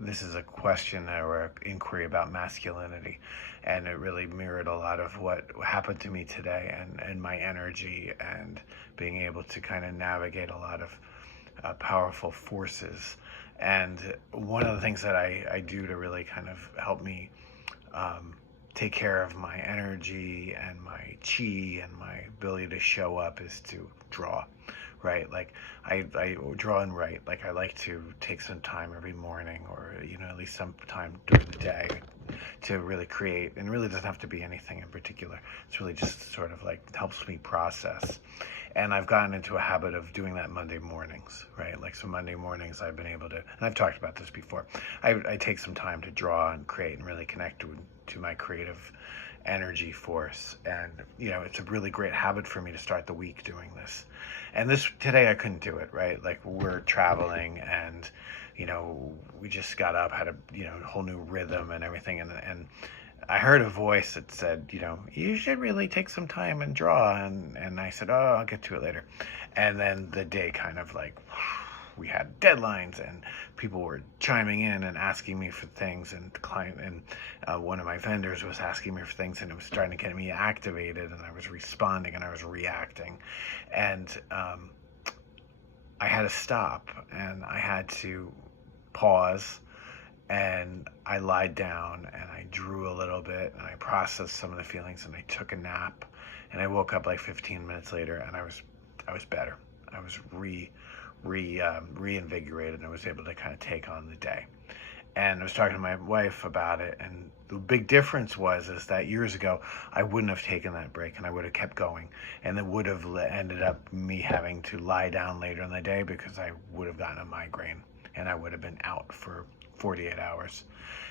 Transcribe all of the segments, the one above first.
this is a question or an inquiry about masculinity, and it really mirrored a lot of what happened to me today, and my energy, and being able to kind of navigate a lot of powerful forces. And one of the things that I do to really kind of help me um, take care of my energy and my chi and my ability to show up is to draw, right? Like I draw and write. Like I like to take some time every morning, or at least some time during the day, to really create. And it really doesn't have to be anything in particular. It's really just sort of like helps me process. And I've gotten into a habit of doing that Monday mornings, right? Like, so Monday mornings I've been able to, and I've talked about this before, I take some time to draw and create and really connect to my creative energy force. And it's a really great habit for me to start the week doing this. And this today I couldn't do it, right? Like, we're traveling, and we just got up, had a whole new rhythm and everything. And I heard a voice that said, you should really take some time and draw. And I said, oh, I'll get to it later. And then the day kind of like, we had deadlines, and people were chiming in and asking me for things, and one of my vendors was asking me for things, and it was starting to get me activated, and I was responding and I was reacting. And I had to stop, and I had to pause, and I lied down, and I drew a little bit, and I processed some of the feelings, and I took a nap, and I woke up like 15 minutes later, and I was better. I was reinvigorated, and I was able to kind of take on the day. And I was talking to my wife about it, and the big difference is that years ago I wouldn't have taken that break, and I would have kept going, and it would have ended up me having to lie down later in the day, because I would have gotten a migraine, and I would have been out for 48 hours.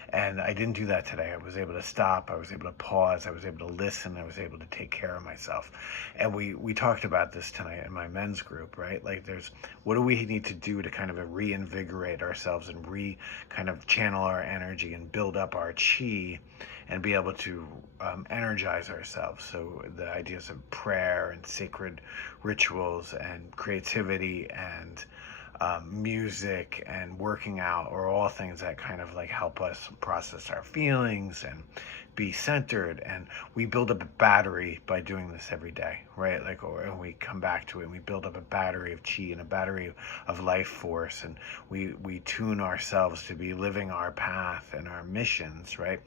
And I didn't do that today. I was able to stop. I was able to pause. I was able to listen. I was able to take care of myself. And we talked about this tonight in my men's group, right? Like, what do we need to do to kind of reinvigorate ourselves, and kind of channel our energy and build up our chi, and be able to energize ourselves. So the ideas of prayer and sacred rituals and creativity and music and working out are all things that kind of like help us process our feelings and be centered. And we build up a battery by doing this every day, right? Like, and we come back to it, and we build up a battery of chi and a battery of life force, and we tune ourselves to be living our path and our missions, right?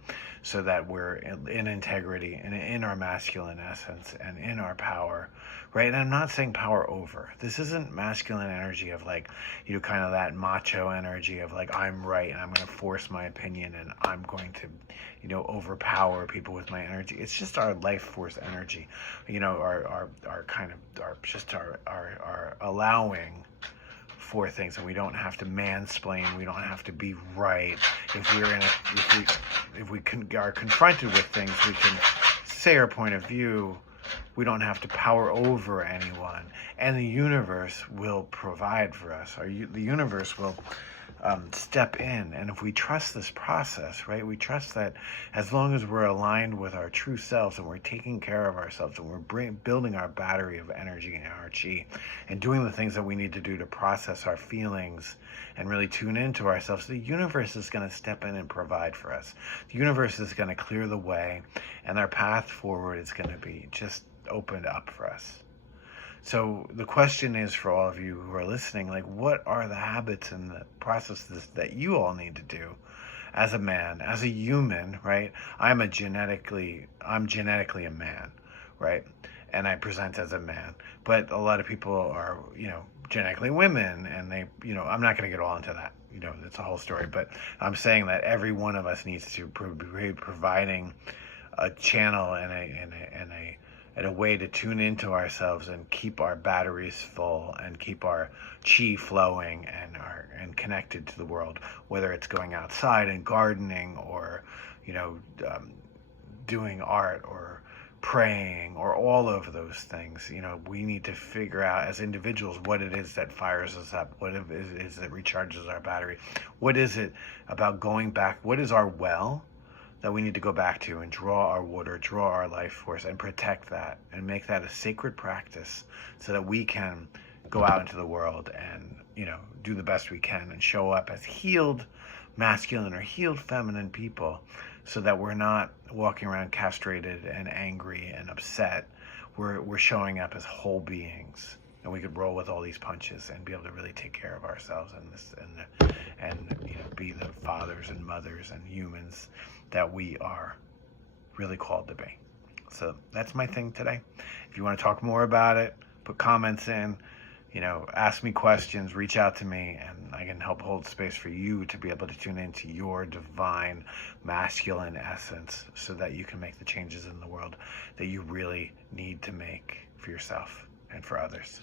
So that we're in integrity and in our masculine essence and in our power, right? And I'm not saying power over. This isn't masculine energy of like, kind of that macho energy of like, I'm right, and I'm going to force my opinion, and I'm going to, overpower people with my energy. It's just our life force energy, our kind of, our allowing for things. And we don't have to mansplain. We don't have to be right. If we are confronted with things, we can say our point of view. We don't have to power over anyone, and the universe will provide for us. The universe will step in, and if we trust this process, right? We trust that as long as we're aligned with our true selves, and we're taking care of ourselves, and we're building our battery of energy and our chi, and doing the things that we need to do to process our feelings and really tune into ourselves, the universe is going to step in and provide for us. The universe is going to clear the way, and our path forward is going to be just opened up for us. So the question is, for all of you who are listening, like, what are the habits and the processes that you all need to do as a man, as a human, right? I'm genetically a man, right? And I present as a man. But a lot of people are, genetically women, and they, I'm not going to get all into that. It's a whole story. But I'm saying that every one of us needs to be providing a channel and a way to tune into ourselves and keep our batteries full and keep our chi flowing and connected to the world, whether it's going outside and gardening, or doing art, or praying, or all of those things. We need to figure out as individuals what it is that fires us up, what it is that recharges our battery, what is it about going back, what is our well that we need to go back to and draw our water, draw our life force, and protect that, and make that a sacred practice, so that we can go out into the world and, do the best we can and show up as healed, masculine or healed feminine people, so that we're not walking around castrated and angry and upset. We're showing up as whole beings, and we could roll with all these punches and be able to really take care of ourselves and be the fathers and mothers and humans that we are really called to be. So that's my thing today. If you want to talk more about it, put comments in, ask me questions, reach out to me, and I can help hold space for you to be able to tune into your divine masculine essence so that you can make the changes in the world that you really need to make for yourself and for others.